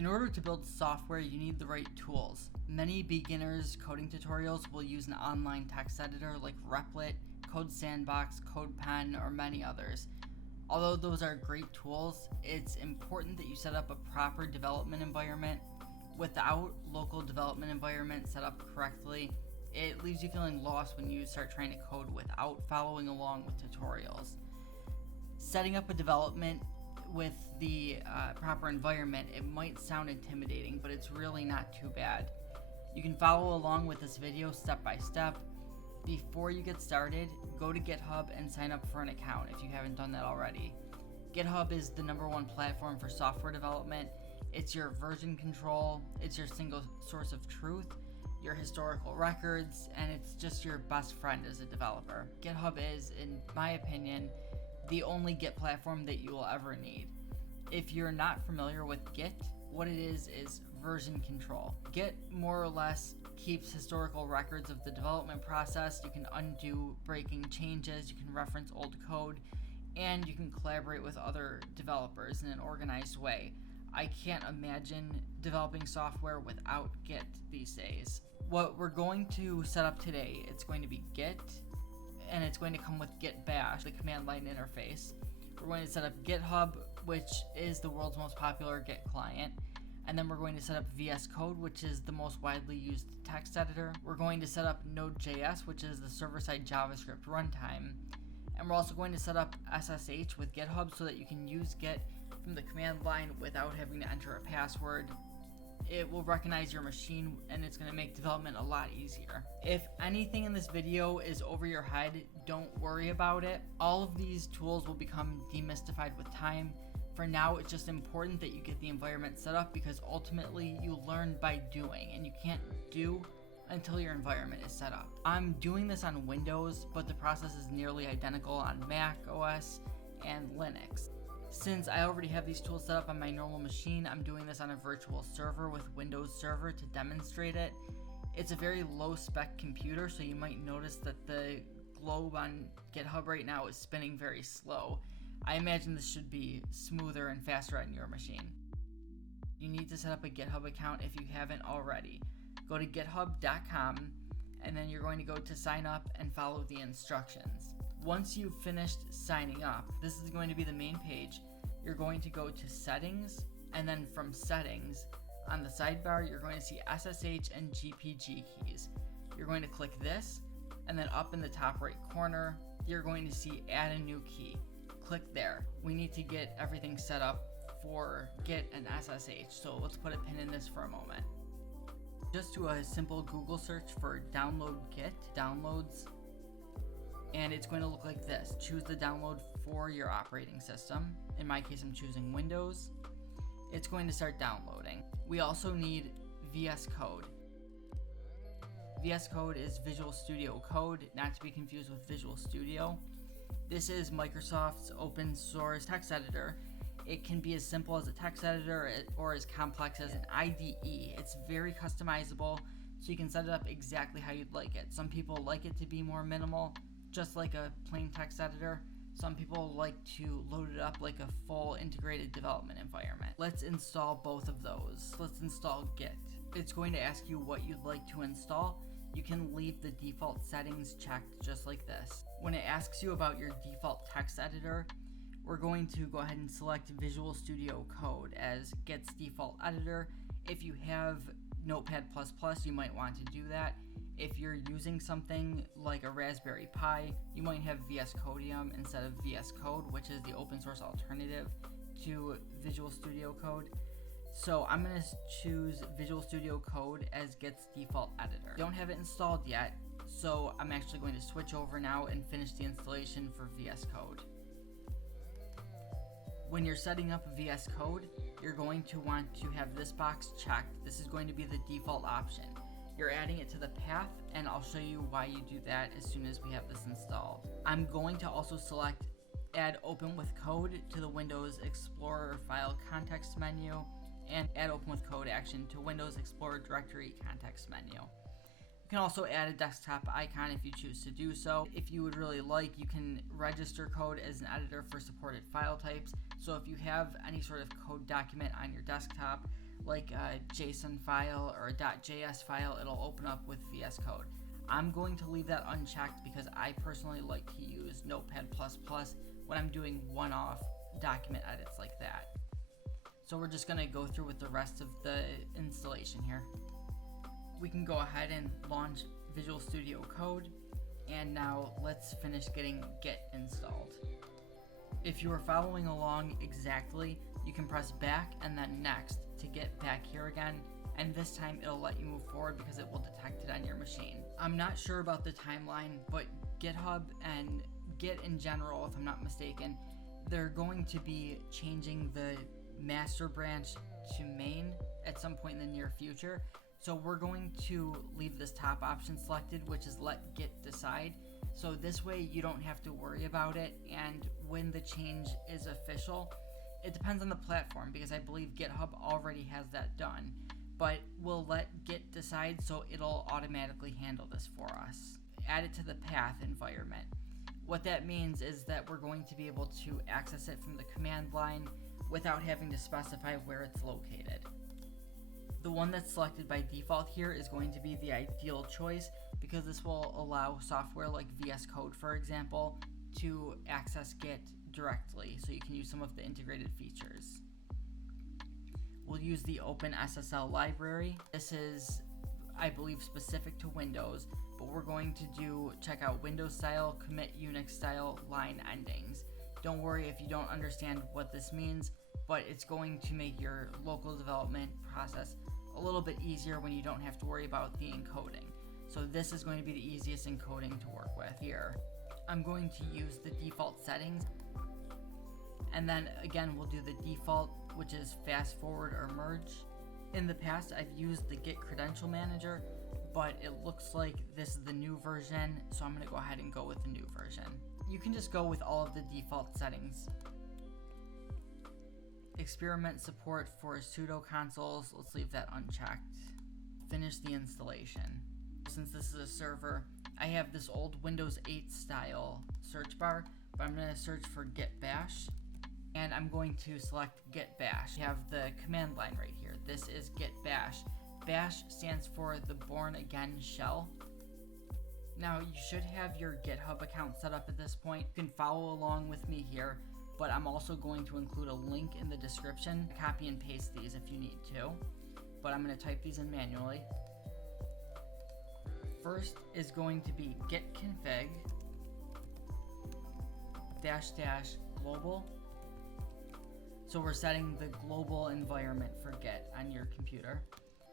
In order to build software, you need the right tools. Many beginners coding tutorials will use an online text editor like Replit, Code Sandbox, CodePen, or many others. Although those are great tools, it's important that you set up a proper development environment. Without local development environment set up correctly, it leaves you feeling lost when you start trying to code without following along with tutorials. Setting up a development with the proper environment, it might sound intimidating, but it's really not too bad. You can follow along with this video step by step. Before you get started, go to GitHub and sign up for an account if you haven't done that already. GitHub is the #1 platform for software development. It's your version control, it's your single source of truth, your historical records, and it's just your best friend as a developer. GitHub is, in my opinion, the only Git platform that you will ever need. If you're not familiar with Git, what it is version control. Git more or less keeps historical records of the development process. You can undo breaking changes, you can reference old code, and you can collaborate with other developers in an organized way. I can't imagine developing software without Git these days. What we're going to set up today, it's going to be Git, and it's going to come with Git Bash, the command line interface. We're going to set up GitHub, which is the world's most popular Git client. And then we're going to set up VS Code, which is the most widely used text editor. We're going to set up Node.js, which is the server-side JavaScript runtime. And we're also going to set up SSH with GitHub so that you can use Git from the command line without having to enter a password. It will recognize your machine, and it's going to make development a lot easier. If anything in this video is over your head, don't worry about it. All of these tools will become demystified with time. For now, it's just important that you get the environment set up, because ultimately you learn by doing, and you can't do until your environment is set up. I'm doing this on Windows, but the process is nearly identical on MacOS and Linux. Since I already have these tools set up on my normal machine, I'm doing this on a virtual server with Windows Server to demonstrate it. It's a very low spec computer, so you might notice that the globe on GitHub right now is spinning very slow. I imagine this should be smoother and faster on your machine. You need to set up a GitHub account if you haven't already. Go to github.com, and then you're going to go to sign up and follow the instructions. Once you've finished signing up, this is going to be the main page. You're going to go to settings, and then from settings, on the sidebar, you're going to see SSH and GPG keys. You're going to click this, and then up in the top right corner, you're going to see add a new key. Click there. We need to get everything set up for Git and SSH, so let's put a pin in this for a moment. Just do a simple Google search for download Git, downloads, and it's going to look like this. Choose the download for your operating system. In my case, I'm choosing Windows. It's going to start downloading. We also need VS Code. VS Code is Visual Studio Code, not to be confused with Visual Studio. This is Microsoft's open source text editor. It can be as simple as a text editor or as complex as an IDE. It's very customizable, so you can set it up exactly how you'd like it. Some people like it to be more minimal, just like a plain text editor. Some people like to load it up like a full integrated development environment. Let's install both of those. Let's install Git. It's going to ask you what you'd like to install. You can leave the default settings checked just like this. When it asks you about your default text editor, we're going to go ahead and select Visual Studio Code as Git's default editor. If you have Notepad++, you might want to do that. If you're using something like a Raspberry Pi, you might have VS Codium instead of VS Code, which is the open source alternative to Visual Studio Code. So I'm going to choose Visual Studio Code as Git's default editor. Don't have it installed yet, so I'm actually going to switch over now and finish the installation for VS Code. When you're setting up VS Code, you're going to want to have this box checked. This is going to be the default option. You're adding it to the path, and I'll show you why you do that as soon as we have this installed. I'm going to also select Add Open with Code to the Windows Explorer File Context menu, and Add Open with Code action to Windows Explorer Directory Context menu. You can also add a desktop icon if you choose to do so. If you would really like, you can register code as an editor for supported file types. So if you have any sort of code document on your desktop, like a JSON file or a .js file, it'll open up with VS Code. I'm going to leave that unchecked because I personally like to use Notepad++ when I'm doing one-off document edits like that. So we're just going to go through with the rest of the installation here. We can go ahead and launch Visual Studio Code, and now let's finish getting Git installed. If you are following along exactly, you can press back and then next to get back here again, and this time it'll let you move forward because it will detect it on your machine. I'm not sure about the timeline, but GitHub and Git in general, if I'm not mistaken, they're going to be changing the master branch to main at some point in the near future. So we're going to leave this top option selected, which is let Git decide. So this way you don't have to worry about it, and when the change is official, it depends on the platform because I believe GitHub already has that done, but we'll let Git decide, so it'll automatically handle this for us. Add it to the path environment. What that means is that we're going to be able to access it from the command line without having to specify where it's located. The one that's selected by default here is going to be the ideal choice because this will allow software like VS Code, for example, to access Git directly, so you can use some of the integrated features. We'll use the OpenSSL library. This is, I believe, specific to Windows, but we're going to check out Windows style, commit Unix style line endings. Don't worry if you don't understand what this means, but it's going to make your local development process a little bit easier when you don't have to worry about the encoding. So this is going to be the easiest encoding to work with here. I'm going to use the default settings, and then again we'll do the default, which is fast forward or merge. In the past I've used the Git credential manager, but it looks like this is the new version, so I'm going to go ahead and go with the new version. You can just go with all of the default settings. Experiment support for sudo consoles, let's leave that unchecked. Finish the installation. Since this is a server, I have this old Windows 8 style search bar, but I'm going to search for git bash, and I'm going to select git bash. You have the command line right here. This is git bash. Bash stands for the Born Again shell. Now you should have your GitHub account set up at this point. You can follow along with me here, but I'm also going to include a link in the description. Copy and paste these if you need to, but I'm going to type these in manually. First is going to be git config -- global. So we're setting the global environment for Git on your computer.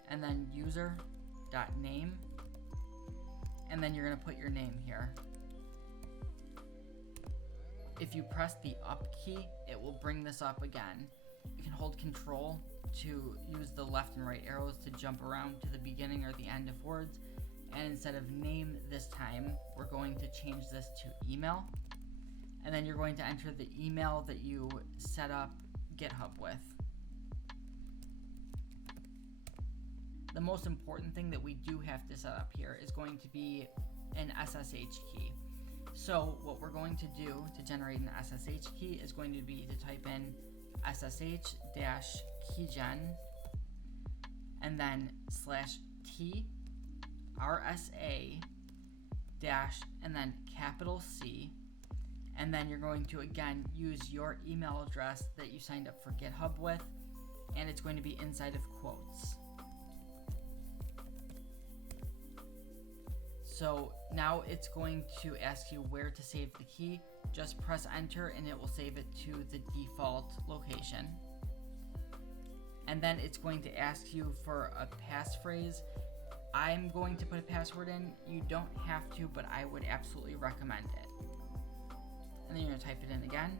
And then user.name. And then you're going to put your name here. If you press the up key, it will bring this up again. You can hold Control to use the left and right arrows to jump around to the beginning or the end of words. And instead of name this time, we're going to change this to email. And then you're going to enter the email that you set up GitHub with. The most important thing that we do have to set up here is going to be an SSH key. So what we're going to do to generate an SSH key is going to be to type in SSH-keygen and then /t RSA dash and then capital C, and then you're going to again use your email address that you signed up for GitHub with, and it's going to be inside of quotes. So now it's going to ask you where to save the key. Just press enter and it will save it to the default location. And then it's going to ask you for a passphrase. I'm going to put a password in. You don't have to, but I would absolutely recommend it. And then you're going to type it in again.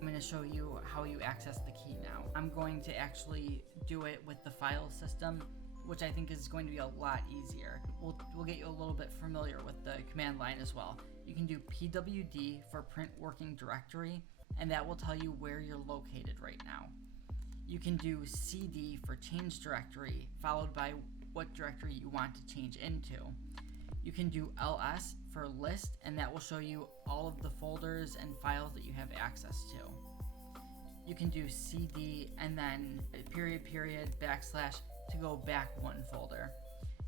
I'm going to show you how you access the key now. I'm going to actually do it with the file system, which I think is going to be a lot easier. We'll get you a little bit familiar with the command line as well. You can do pwd for print working directory, and that will tell you where you're located right now. You can do cd for change directory, followed by what directory you want to change into. You can do ls for list, and that will show you all of the folders and files that you have access to. you can do cd and then period backslash to go back one folder.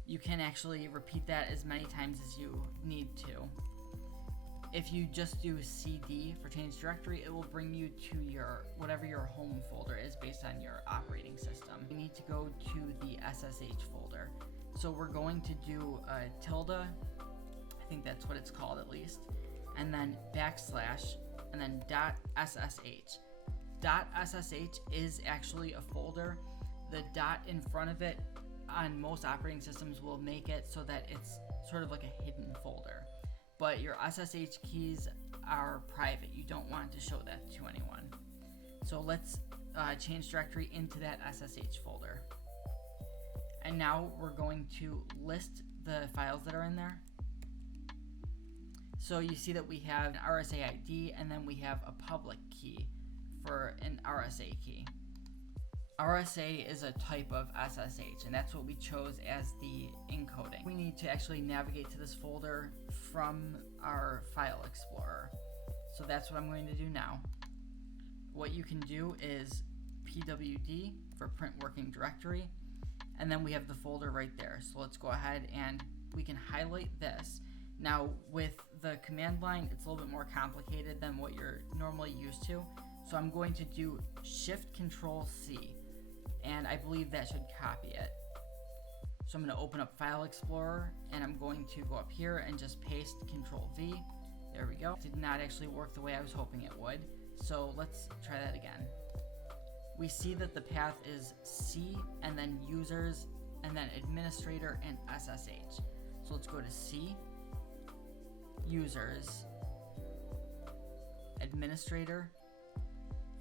You can actually repeat that as many times as you need to. If you just do cd for change directory, it will bring you to your whatever your home folder is based on your operating system. You need to go to the SSH folder. So we're going to do tilde, I think that's what it's called at least, and then backslash, and then .ssh. .ssh is actually a folder. The dot in front of it on most operating systems will make it so that it's sort of like a hidden folder. But your SSH keys are private. You don't want to show that to anyone. So let's change directory into that SSH folder. And now we're going to list the files that are in there. So you see that we have an RSA ID and then we have a public key for an RSA key. RSA is a type of SSH, and that's what we chose as the encoding. We need to actually navigate to this folder from our file explorer. So that's what I'm going to do now. What you can do is pwd for print working directory, and then we have the folder right there. So let's go ahead and we can highlight this. Now with the command line, it's a little bit more complicated than what you're normally used to. So I'm going to do Shift Control C, and I believe that should copy it. So I'm going to open up File Explorer, and I'm going to go up here and just paste Control V. There we go. It did not actually work the way I was hoping it would. So let's try that again. We see that the path is C, and then users, and then administrator and SSH. So let's go to C, users, administrator,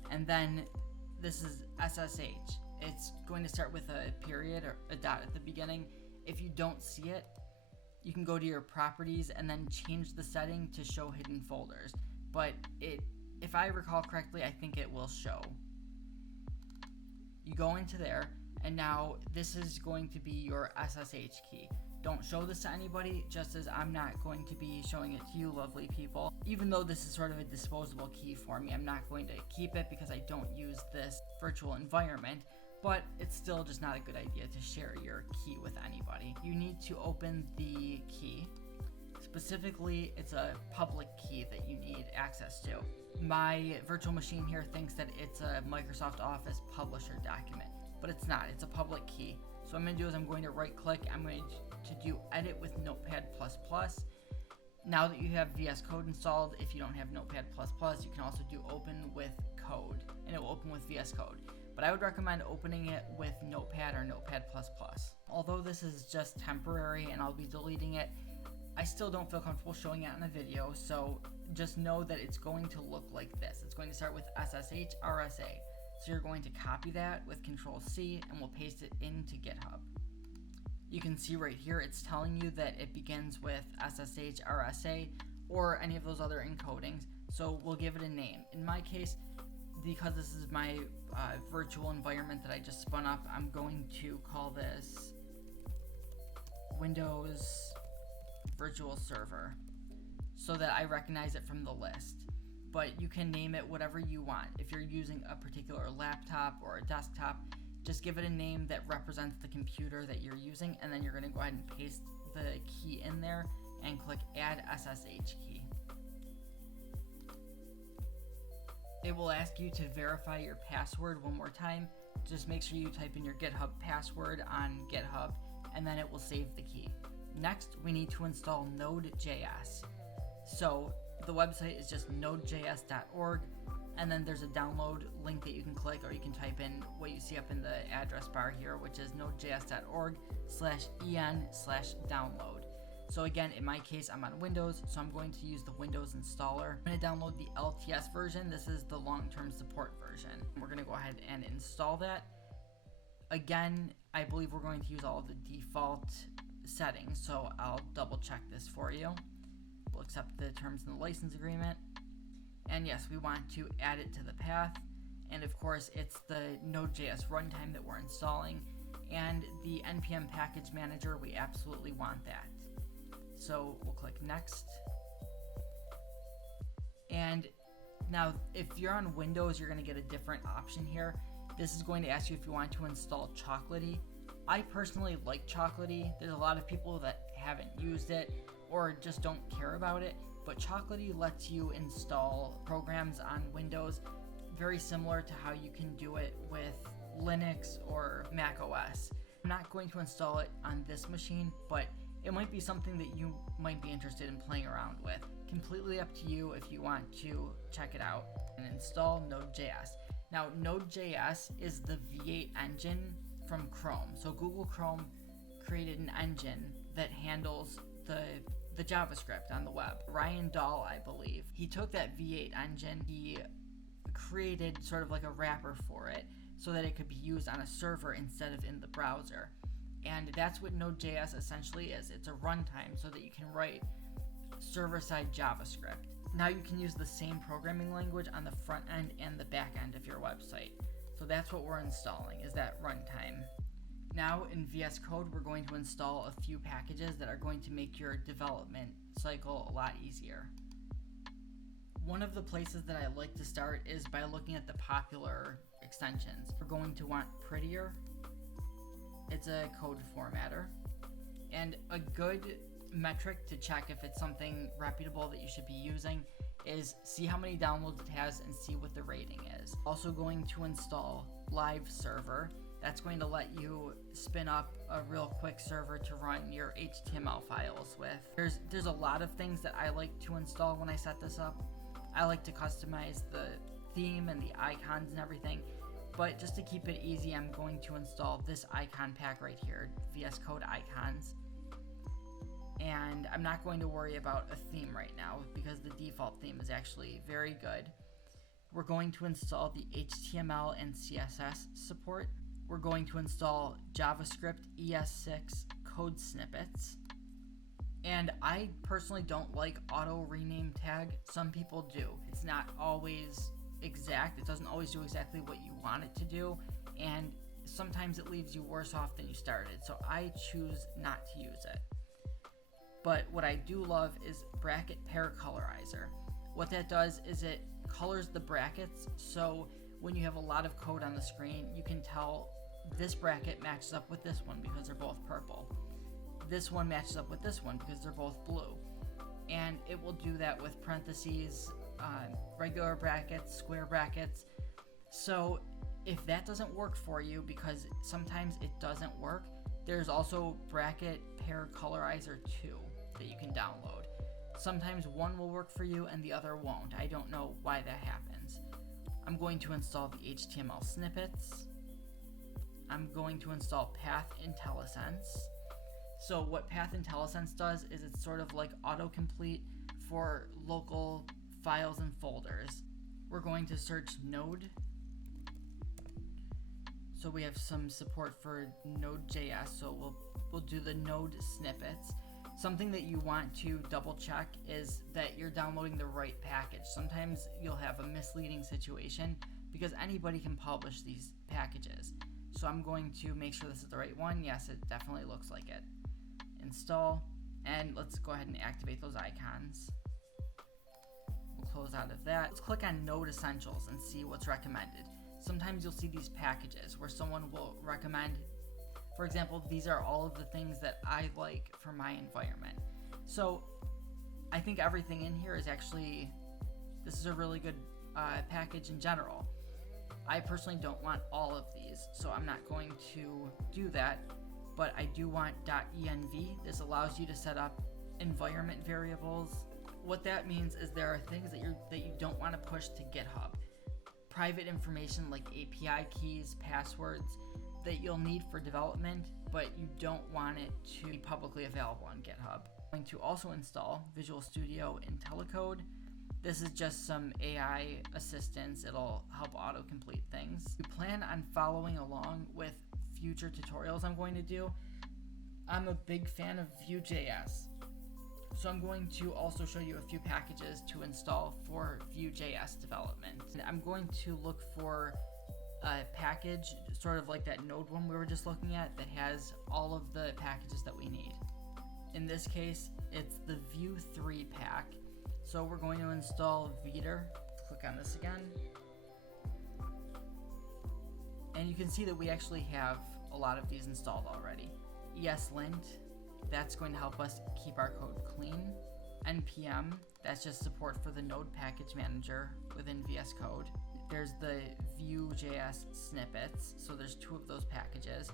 and then this is SSH. It's going to start with a period or a dot at the beginning. If you don't see it, you can go to your properties and then change the setting to show hidden folders. But if I recall correctly, I think it will show. You go into there, and now this is going to be your SSH key. Don't show this to anybody, just as I'm not going to be showing it to you lovely people. Even though this is sort of a disposable key for me, I'm not going to keep it because I don't use this virtual environment, but it's still just not a good idea to share your key with anybody. You need to open the key. Specifically, it's a public key that you need access to. My virtual machine here thinks that it's a Microsoft Office publisher document, but it's not. It's a public key. So what I'm going to do is I'm going to right click. I'm going to do edit with Notepad++. Now that you have VS Code installed, if you don't have Notepad++, you can also do open with code, and it will open with VS Code. But I would recommend opening it with Notepad or Notepad++. Although this is just temporary and I'll be deleting it, I still don't feel comfortable showing it on a video, so just know that it's going to look like this. It's going to start with SSH RSA. So you're going to copy that with Control C and we'll paste it into GitHub. You can see right here it's telling you that it begins with SSH RSA or any of those other encodings, so we'll give it a name. In my case, because this is my virtual environment that I just spun up, I'm going to call this Windows Virtual Server so that I recognize it from the list. But you can name it whatever you want. If you're using a particular laptop or a desktop, just give it a name that represents the computer that you're using, and then you're going to go ahead and paste the key in there and click Add SSH Key. It will ask you to verify your password one more time. Just make sure you type in your GitHub password on GitHub, and then it will save the key. Next, we need to install Node.js. So the website is just Node.js.org, and then there's a download link that you can click, or you can type in what you see up in the address bar here, which is nodejs.org/en/download. So again, in my case, I'm on Windows, so I'm going to use the Windows installer. I'm going to download the LTS version. This is the long-term support version. We're going to go ahead and install that. Again, I believe we're going to use all of the default settings, so I'll double check this for you. We'll accept the terms in the license agreement. And yes, we want to add it to the path. And of course, it's the Node.js runtime that we're installing. And the npm package manager, we absolutely want that. So we'll click next. And Now, if you're on Windows, you're going to get a different option here. This is going to ask you if you want to install Chocolatey. I personally like Chocolatey. There's a lot of people that haven't used it or just don't care about it, but Chocolatey lets you install programs on Windows very similar to how you can do it with Linux or macOS. I'm not going to install it on this machine, but it might be something that you might be interested in playing around with. Completely up to you if you want to check it out and install Node.js. Now, Node.js is the V8 engine from Chrome. So Google Chrome created an engine that handles the JavaScript on the web. Ryan Dahl, I believe, he took that V8 engine, he created sort of like a wrapper for it so that it could be used on a server instead of in the browser. And that's what Node.js essentially is. It's a runtime so that you can write server-side JavaScript. Now you can use the same programming language on the front end and the back end of your website. So that's what we're installing, is that runtime. Now in VS Code, we're going to install a few packages that are going to make your development cycle a lot easier. One of the places that I like to start is by looking at the popular extensions. We're going to want Prettier. It's a code formatter. And a good metric to check if it's something reputable that you should be using is see how many downloads it has and see what the rating is. Also going to install Live Server. That's going to let you spin up a real quick server to run your HTML files with. There's a lot of things that I like to install when I set this up. I like to customize the theme and the icons and everything, but just to keep it easy, I'm going to install this icon pack right here, VS Code icons. And I'm not going to worry about a theme right now because the default theme is actually very good. We're going to install the HTML and CSS support. We're going to install JavaScript ES6 code snippets. And I personally don't like auto rename tag. Some people do. It's not always exact. It doesn't always do exactly what you want it to do. And sometimes it leaves you worse off than you started. So I choose not to use it. But what I do love is bracket pair colorizer. What that does is it colors the brackets, so when you have a lot of code on the screen, you can tell this bracket matches up with this one because they're both purple. This one matches up with this one because they're both blue. And it will do that with parentheses, regular brackets, square brackets. So if that doesn't work for you, because sometimes it doesn't work, there's also bracket pair colorizer 2 that you can download. Sometimes one will work for you and the other won't. I don't know why that happens. I'm going to install the HTML snippets. I'm going to install Path IntelliSense. So what Path IntelliSense does is it's sort of like autocomplete for local files and folders. We're going to search Node. So we have some support for Node.js, so we'll do the Node snippets. Something that you want to double check is that you're downloading the right package. Sometimes you'll have a misleading situation because anybody can publish these packages. So I'm going to make sure this is the right one. Yes, it definitely looks like it. Install, and let's go ahead and activate those icons. We'll close out of that. Let's click on Node Essentials and see what's recommended. Sometimes you'll see these packages where someone will recommend, for example, these are all of the things that I like for my environment. So I think everything in here is actually, this is a really good package in general. I personally don't want all of these, so I'm not going to do that, but I do want .env. This allows you to set up environment variables. What that means is there are things that you don't want to push to GitHub. Private information like API keys, passwords that you'll need for development, but you don't want it to be publicly available on GitHub. I'm going to also install Visual Studio IntelliCode. This is just some AI assistance. It'll help autocomplete things. We plan on following along with future tutorials I'm going to do. I'm a big fan of Vue.js, so I'm going to also show you a few packages to install for Vue.js development. And I'm going to look for a package, sort of like that Node one we were just looking at, that has all of the packages that we need. In this case, it's the Vue 3 pack. So we're going to install Viter. click on this again. And you can see that we actually have a lot of these installed already. ESLint, that's going to help us keep our code clean. NPM, that's just support for the Node package manager within VS Code. There's the Vue.js snippets, so there's 2 of those packages.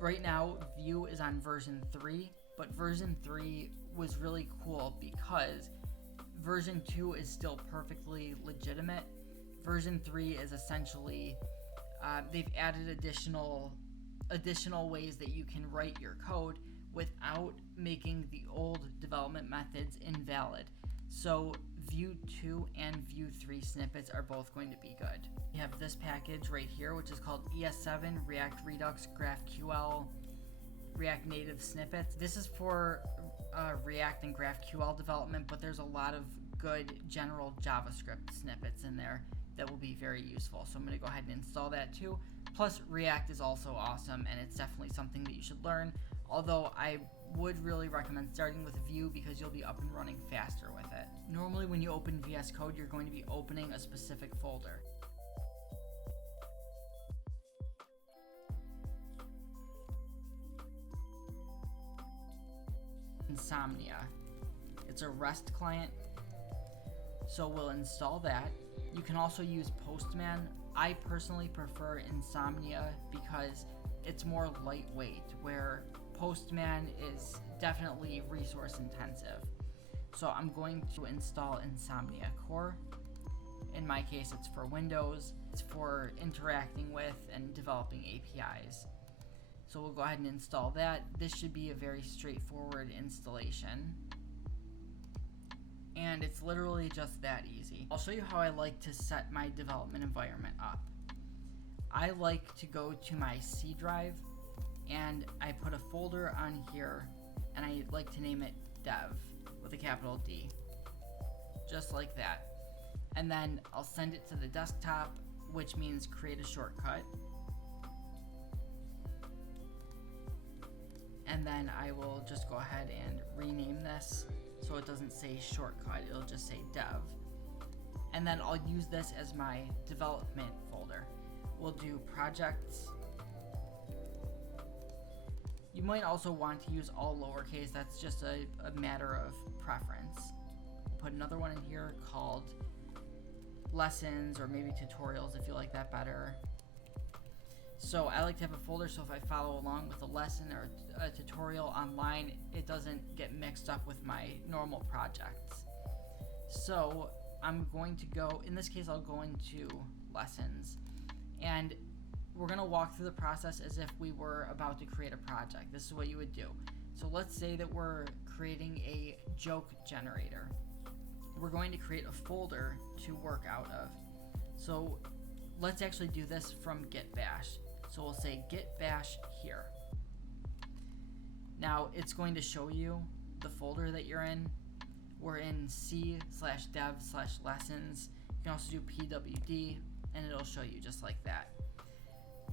Right now, Vue is on version 3, but version 3 was really cool because version 2 is still perfectly legitimate. Version 3 is essentially, they've added additional ways that you can write your code without making the old development methods invalid. So Vue 2 and Vue 3 snippets are both going to be good. We have this package right here, which is called ES7 React Redux GraphQL React Native Snippets. This is for React and GraphQL development, but there's a lot of good general JavaScript snippets in there that will be very useful. So I'm going to go ahead and install that too. Plus, React is also awesome, and it's definitely something that you should learn. Although I would really recommend starting with Vue because you'll be up and running faster with it. Normally when you open VS Code, you're going to be opening a specific folder. Insomnia. It's a REST client, so we'll install that. You can also use Postman. I personally prefer Insomnia because it's more lightweight, where Postman is definitely resource intensive. So I'm going to install Insomnia Core. In my case, it's for Windows. It's for interacting with and developing APIs. So we'll go ahead and install that. This should be a very straightforward installation. And it's literally just that easy. I'll show you how I like to set my development environment up. I like to go to my C drive and I put a folder on here and I like to name it dev with a capital D. Just like that. And then I'll send it to the desktop, which means create a shortcut. And then I will just go ahead and rename this so it doesn't say shortcut, it'll just say dev. And then I'll use this as my development folder. We'll do projects. You might also want to use all lowercase, that's just a matter of preference. Put another one in here called lessons or maybe tutorials if you like that better. So I like to have a folder so if I follow along with a lesson or a tutorial online, it doesn't get mixed up with my normal projects. So I'm going to go, in this case I'll go into lessons, and we're going to walk through the process as if we were about to create a project. This is what you would do. So let's say that we're creating a joke generator. We're going to create a folder to work out of. So let's actually do this from git bash. So we'll say git bash here. Now it's going to show you the folder that you're in. We're in c/dev/lessons. You can also do pwd and it'll show you just like that.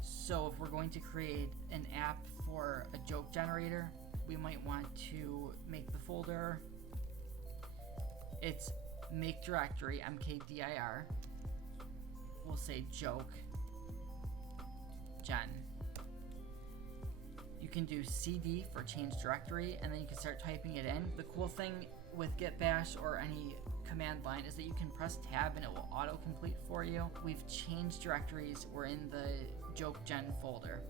So if we're going to create an app for a joke generator, we might want to make the folder, it's make directory, mkdir. We'll say joke gen. You can do cd for change directory, and then you can start typing it in. The cool thing with git bash or any command line is that you can press tab and it will autocomplete for you. We've changed directories. We're in the joke gen folder.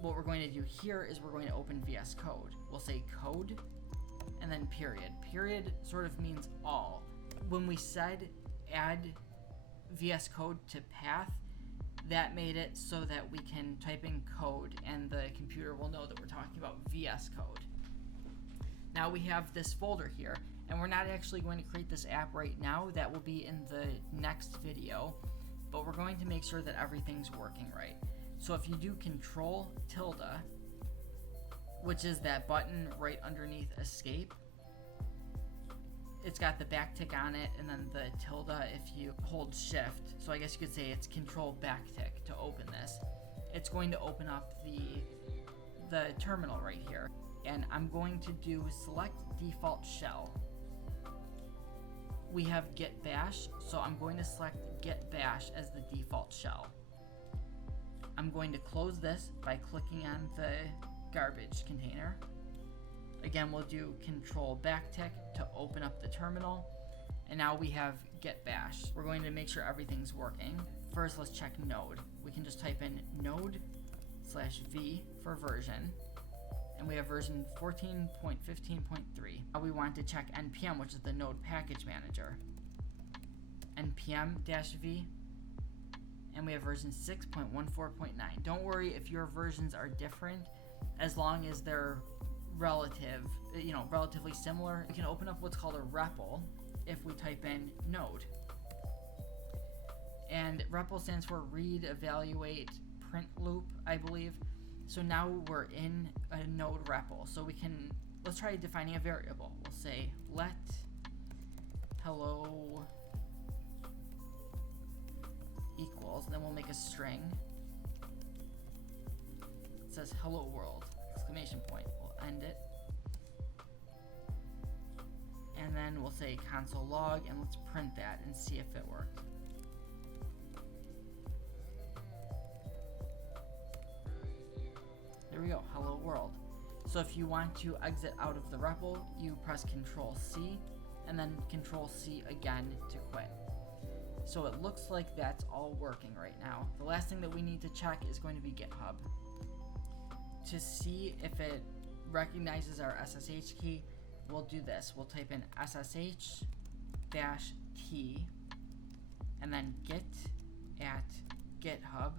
What we're going to do here is we're going to open VS Code. We'll say code and then period. Period sort of means all. When we said add VS Code to path, that made it so that we can type in code and the computer will know that we're talking about VS Code. Now we have this folder here, and we're not actually going to create this app right now. That will be in the next video, but we're going to make sure that everything's working right. So if you do Control tilde, which is that button right underneath escape, it's got the backtick on it, and then the tilde if you hold shift. So I guess you could say it's Control backtick to open this. It's going to open up the terminal right here. And I'm going to do select default shell, we have git bash, so I'm going to select git bash as the default shell. I'm going to close this by clicking on the garbage container. Again, we'll do control backtick to open up the terminal, and now we have git bash. We're going to make sure everything's working. First, let's check Node. We can just type in node/v for version, and we have version 14.15.3. Now we want to check npm, which is the Node package manager. npm-v, and we have version 6.14.9. Don't worry if your versions are different, as long as they're relatively similar. We can open up what's called a REPL if we type in node. And REPL stands for read, evaluate, print loop, I believe. So now we're in a node REPL. So let's try defining a variable. We'll say let hello equals, then we'll make a string. It says hello world, exclamation point. We'll end it. And then we'll say console log, and let's print that and see if it worked. There we go, hello world. So if you want to exit out of the REPL, you press Control C and then Control C again to quit. So it looks like that's all working right now. The last thing that we need to check is going to be GitHub. To see if it recognizes our SSH key, we'll do this. We'll type in SSH-key and then git at github.com.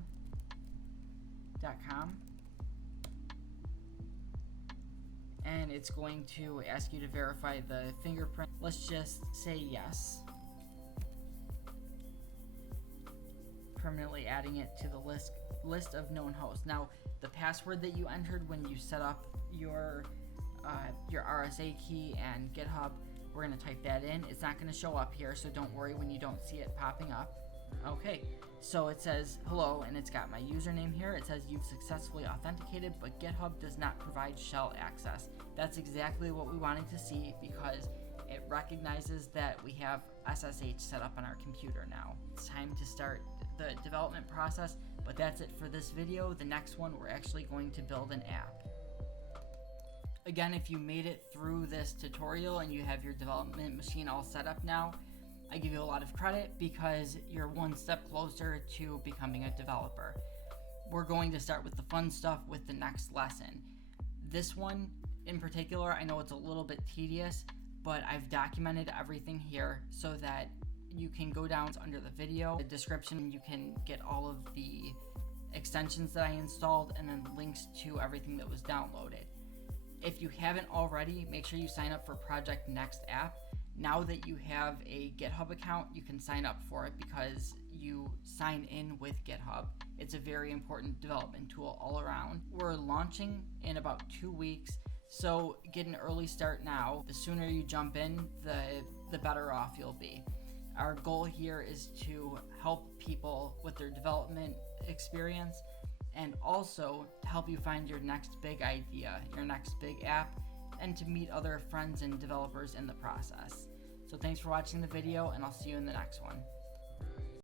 And it's going to ask you to verify the fingerprint. Let's just say yes. Permanently adding it to the list of known hosts. Now, the password that you entered when you set up your RSA key and GitHub, we're going to type that in. It's not going to show up here, so don't worry when you don't see it popping up. Okay, so it says hello, and it's got my username here. It says you've successfully authenticated, but GitHub does not provide shell access. That's exactly what we wanted to see, because it recognizes that we have SSH set up on our computer now. It's time to start the development process, but that's it for this video. The next one, we're actually going to build an app. Again, if you made it through this tutorial and you have your development machine all set up now, I give you a lot of credit because you're one step closer to becoming a developer. We're going to start with the fun stuff with the next lesson. This one in particular, I know it's a little bit tedious, but I've documented everything here so that you can go down under the video, the description, you can get all of the extensions that I installed and then links to everything that was downloaded. If you haven't already, make sure you sign up for ProjectNext.App. Now that you have a GitHub account, you can sign up for it because you sign in with GitHub. It's a very important development tool all around. We're launching in about 2 weeks, so get an early start now. The sooner you jump in, the better off you'll be. Our goal here is to help people with their development experience and also to help you find your next big idea, your next big app, and to meet other friends and developers in the process. So thanks for watching the video, and I'll see you in the next one.